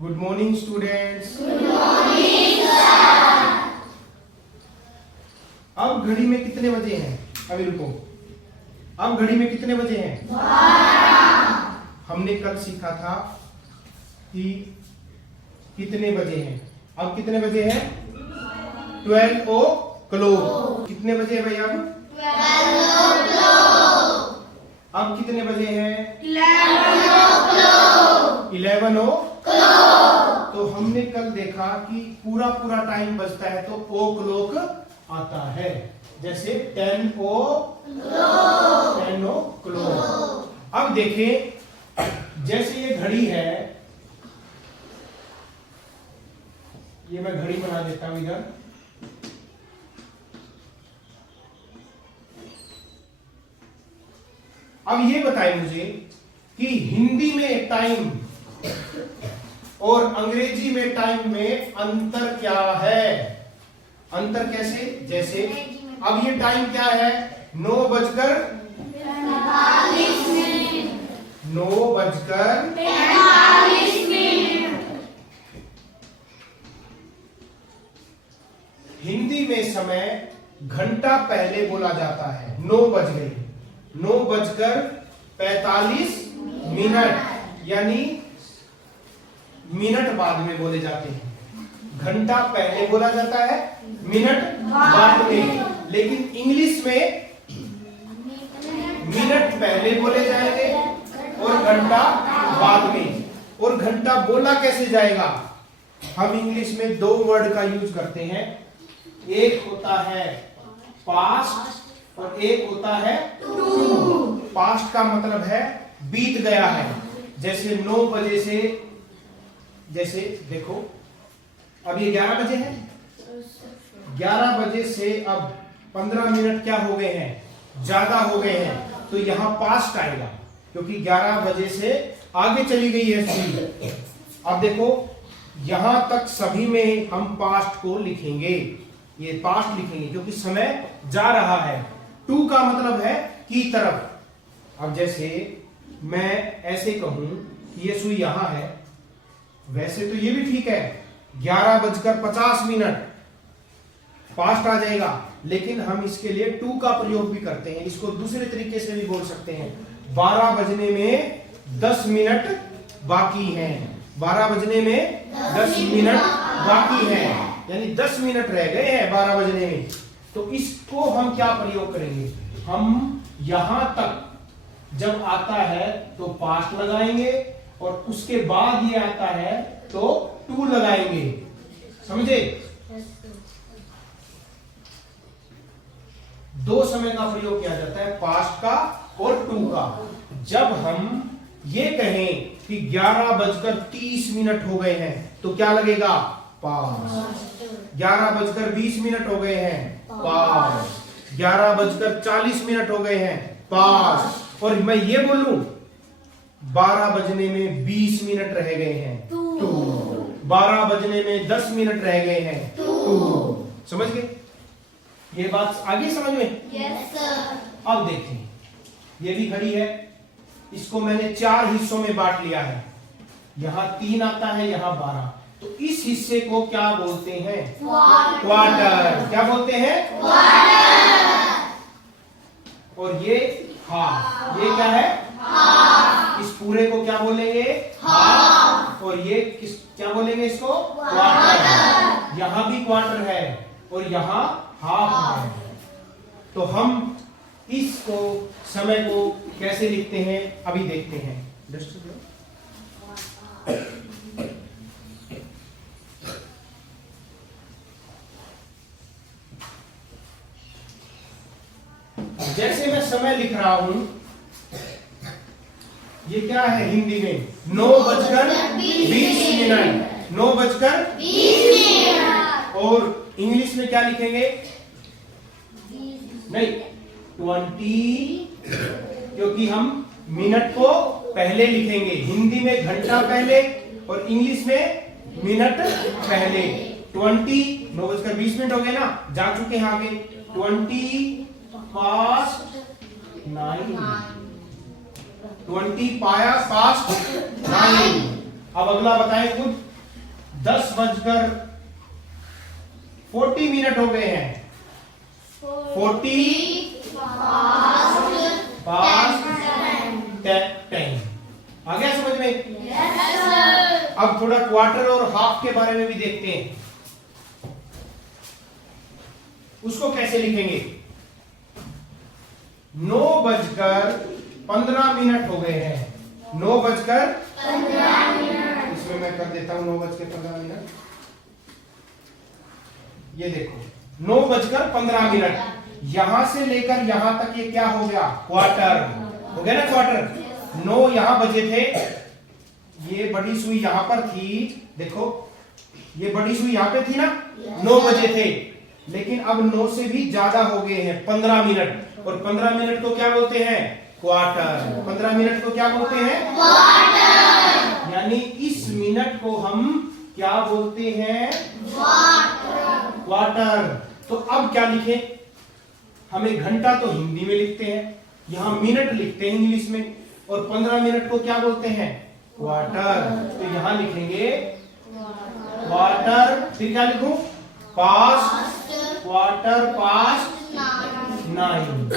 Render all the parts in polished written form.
Good morning students. Good morning sir. अब घड़ी में कितने बजे हैं? अभी रुको, अब घड़ी में कितने बजे हैं? 12। हमने कल सीखा था कि कितने बजे हैं। अब कितने बजे हैं? 12 o'clock। कितने बजे है भाई? अब 12 o'clock। अब कितने बजे हैं? 11 o'clock। 11 o'clock। तो हमने कल देखा कि पूरा टाइम बचता है तो ओ क्लॉक आता है। जैसे 10 o'clock। अब देखें, जैसे ये घड़ी है, ये मैं घड़ी बना देता हूं इधर। अब ये बताएं मुझे कि हिंदी में टाइम और अंग्रेजी में टाइम में अंतर क्या है? अंतर कैसे? जैसे अब ये टाइम क्या है? 9:45। हिंदी में समय घंटा पहले बोला जाता है। 9 बज गए, 9:45, यानी मिनट बाद में बोले जाते हैं। घंटा पहले बोला जाता है, मिनट बाद में। लेकिन इंग्लिश में मिनट पहले बोले जाएंगे और घंटा बाद में। और घंटा बोला कैसे जाएगा? हम इंग्लिश में 2 वर्ड का यूज करते हैं। एक होता है पास्ट और एक होता है टू। पास्ट का मतलब है बीत गया है। जैसे 9 बजे से, जैसे देखो अब ये 11 बजे है, 11 बजे से अब 15 मिनट क्या हो गए हैं? ज्यादा हो गए हैं। तो यहां पास्ट आएगा क्योंकि 11 बजे से आगे चली गई है स्पीड। अब देखो यहां तक सभी में हम पास्ट को लिखेंगे, ये पास्ट लिखेंगे क्योंकि समय जा रहा है। टू का मतलब है की तरफ। अब जैसे मैं ऐसे कहूं कि ये सुई यहां है, वैसे तो ये भी ठीक है, 11:50 पास्ट आ जाएगा। लेकिन हम इसके लिए टू का प्रयोग भी करते हैं। इसको दूसरे तरीके से भी बोल सकते हैं, 12 बजने में 10 मिनट बाकी हैं। 12 बजने में 10 मिनट बाकी हैं, यानी 10 मिनट रह गए हैं 12 बजने में। तो इसको हम क्या प्रयोग करेंगे? हम यहां तक जब आता है तो पास्ट लगाएंगे और उसके बाद ये आता है तो टू लगाएंगे। समझे? 2 समय का प्रयोग किया जाता है, पास्ट का और टू का। जब हम ये कहें कि 11:30 हो गए हैं तो क्या लगेगा? पास्ट। 11:20 हो गए हैं, पास्ट। 11:40 हो गए हैं, पास्ट। और मैं ये बोलूं 12 बजने में 20 मिनट रह गए हैं, टू। 12 बजने में 10 मिनट रह गए हैं, टू। समझ गए? ये बात आगे समझ में? Yes sir. अब देखें, ये भी घड़ी है, इसको मैंने 4 हिस्सों में बांट लिया है। यहां 3 आता है, यहां 12। तो इस हिस्से को क्या बोलते हैं? क्वार्टर। क्या बोलते हैं? क्वार्टर। और ये हाफ। ये क्या है? हाफ। इस पूरे को क्या बोलेंगे? हाफ। और ये किस क्या बोलेंगे इसको? क्वार्टर। यहां भी क्वार्टर है और यहां हाफ है। तो हम इसको समय को कैसे लिखते हैं अभी देखते हैं। जैसे मैं समय लिख रहा हूं, ये क्या है हिंदी में? 9:20। 9:20। और इंग्लिश में क्या लिखेंगे? नहीं, 20, क्योंकि हम मिनट को पहले लिखेंगे। हिंदी में घंटा पहले और इंग्लिश में मिनट पहले। 20, 9:20 हो गए ना, जा चुके हैं आगे। 20 पास्ट 9। अब अगला बताएं खुद। 10:40 हो गए हैं। 40 पास्ट 10। आ गया समझ में? अब थोड़ा क्वार्टर और हाफ के बारे में भी देखते हैं, उसको कैसे लिखेंगे। 9:15 हो गए हैं। 9:15 इसमें मैं कर देता हूं 9:15। ये देखो 9:15 यहां से लेकर यहां तक ये क्या हो गया? क्वार्टर हो गया ना। क्वार्टर 9 यहां बजे थे, ये बड़ी सुई यहां पर थी, देखो ये बड़ी सुई यहां पे थी ना, 9 बजे थे, लेकिन अब 9 से भी ज्यादा हो गए हैं 15 मिनट। और 15 मिनट को क्या बोलते हैं? क्वार्टर। 15 मिनट को क्या बोलते हैं? क्वार्टर। यानी इस मिनट को हम क्या बोलते हैं? क्वार्टर। तो अब क्या लिखें? हमें घंटा तो हिंदी में लिखते हैं, यहां मिनट लिखते हैं इंग्लिश में, और 15 मिनट को क्या बोलते हैं? क्वार्टर। तो यहां लिखेंगे क्वार्टर। फिर क्या लिखूं? Past, quarter past 9।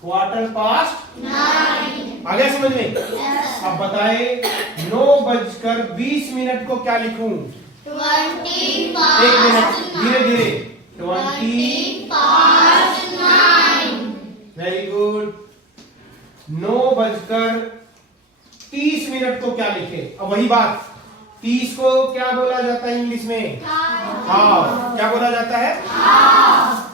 Quarter past 9 आ गया समझ में? अब बताए 9:20 को क्या लिखूं? 20 एक मिनट, धीरे धीरे। 20 वेरी गुड। 9:30 को क्या लिखे? अब वही बात, 30 को क्या बोला जाता है इंग्लिश में? हाफ। क्या बोला जाता है?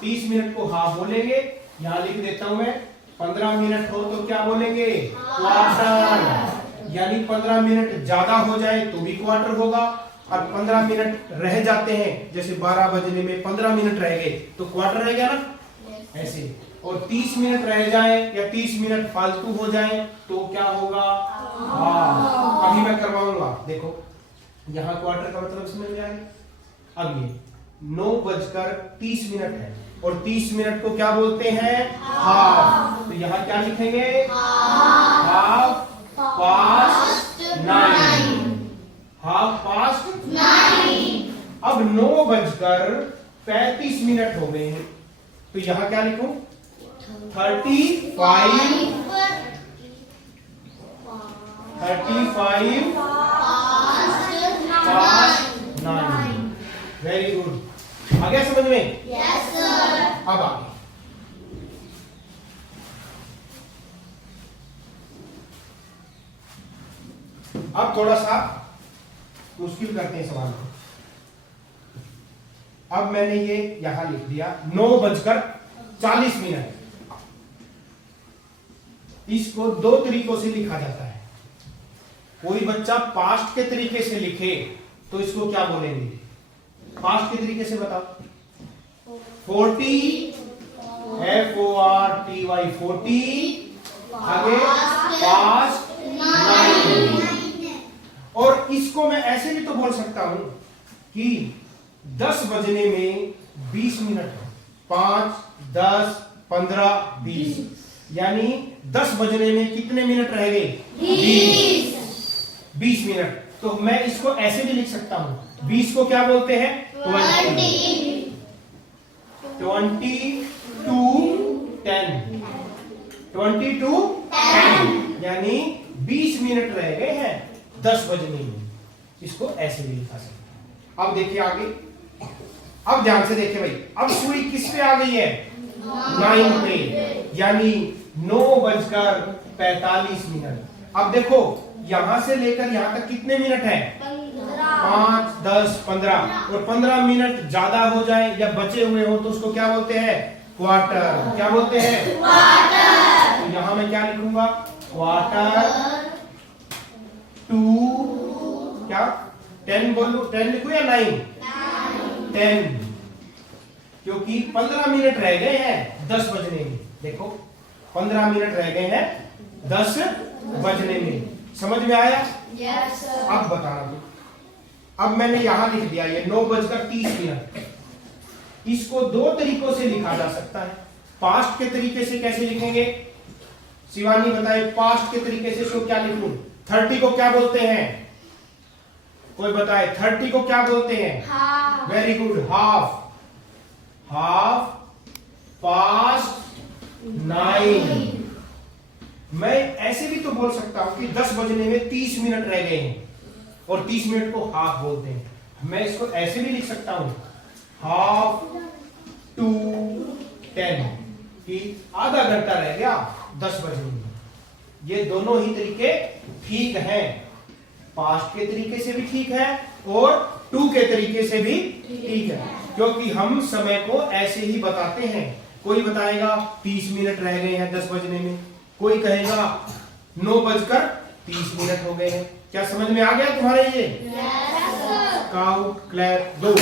30 मिनट को हाफ बोलेंगे। यहां लिख देता हूं मैं। 15 मिनट हो तो क्या बोलेंगे? क्वार्टर। यानी 15 मिनट ज्यादा हो जाए तो भी क्वार्टर होगा, और 15 मिनट रह जाते हैं, जैसे 12 बजने में 15 मिनट रह गए तो क्वार्टर रह गया ना, ऐसे। और 30 मिनट रह जाए या 30 मिनट फालतू हो जाए तो क्या होगा? हाफ। अभी मैं करवाऊंगा, देखो यहां क्वार्टर का मतलब समझ में आ गया। अब ये 9:30 है, और 30 मिनट को क्या बोलते हैं? हाफ। तो यहां क्या लिखेंगे? Half past 9। Half past 9। अब 9:35 हो गए हैं, तो यहां क्या लिखूं? 35 पास्ट 9। Very good. आ गया समझ में? Yes sir. अब आगे अब थोड़ा सा मुश्किल करते हैं सवाल को। अब मैंने ये यहां लिख दिया 9:40। इसको दो तरीकों से लिखा जाता है। कोई बच्चा पास्ट के तरीके से लिखे तो इसको क्या बोलेंगे? पास्ट के तरीके से बताओ। 40 FORTY 40। आगे पास्ट 9। और इसको मैं ऐसे भी तो बोल सकता हूं कि 10 बजने में 20 मिनट, 5, 10, 15, 20, यानी 10 बजने में कितने मिनट रह गए? 20 मिनट। तो मैं इसको ऐसे भी लिख सकता हूं। 20 को क्या बोलते हैं? 20 to 10। 20 to 10 यानी 20 मिनट रह गए हैं 10 बजने में। इसको ऐसे भी लिखा सकते हैं। अब देखिए आगे, अब ध्यान से देखिए भाई, अब सुई किस पे आ गई है? 9 पे, यानी 9:45। अब देखो यहां से लेकर यहां तक कितने मिनट है? 5, 10, 15। और 15 मिनट ज्यादा हो जाए या बचे हुए हो तो उसको क्या बोलते हैं? क्वार्टर। क्या बोलते हैं? क्वार्टर। तो यहां मैं क्या लिखूंगा? क्वार्टर टू क्या 10 बोलूं? 10 लिखूं या 9? 10, क्योंकि 15 मिनट रह गए हैं 10 बजने में। देखो 15 मिनट रह गए हैं 10 बजने में। समझ में आया? Yes sir. अब बता दो। अब मैंने यहां लिख दिया ये 9:30। इसको दो तरीकों से लिखा जा सकता है। पास्ट के तरीके से कैसे लिखेंगे? शिवानी बताए, पास्ट के तरीके से इसको क्या लिखूं? 30 को क्या बोलते हैं? कोई बताए 30 को क्या बोलते हैं? Half very good, half. Half past 9। मैं ऐसे भी तो बोल सकता हूं कि 10 बजने में 30 मिनट रह गए हैं और 30 मिनट को हाफ बोलते हैं। मैं इसको ऐसे भी लिख सकता हूं, हाफ टू 10, कि आधा घंटा रह गया 10 बजने में। ये दोनों ही तरीके ठीक हैं, पास्ट के तरीके से भी ठीक है और टू के तरीके से भी ठीक है, क्योंकि हम समय को ऐसे ही बताते हैं। कोई बताएगा 30 मिनट रह गए हैं 10 बजने में, कोई कहेगा 9:30 हो गए हैं। क्या समझ में आ गया तुम्हारे ये? काउंट क्लैप दो।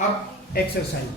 अब एक्सरसाइज